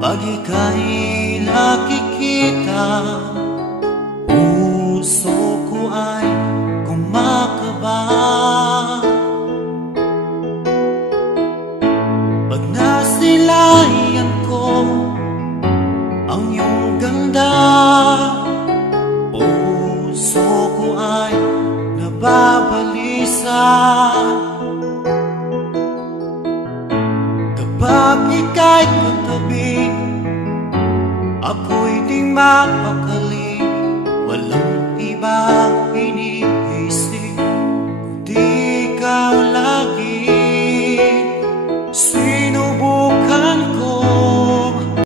Pag ika'y nakikita, puso ko ay kumakaba. Pag nasilayan ko ang iyong ganda, puso ko ay nababalisa. Kapag ika'y katabi, ako'y di mapakali, walang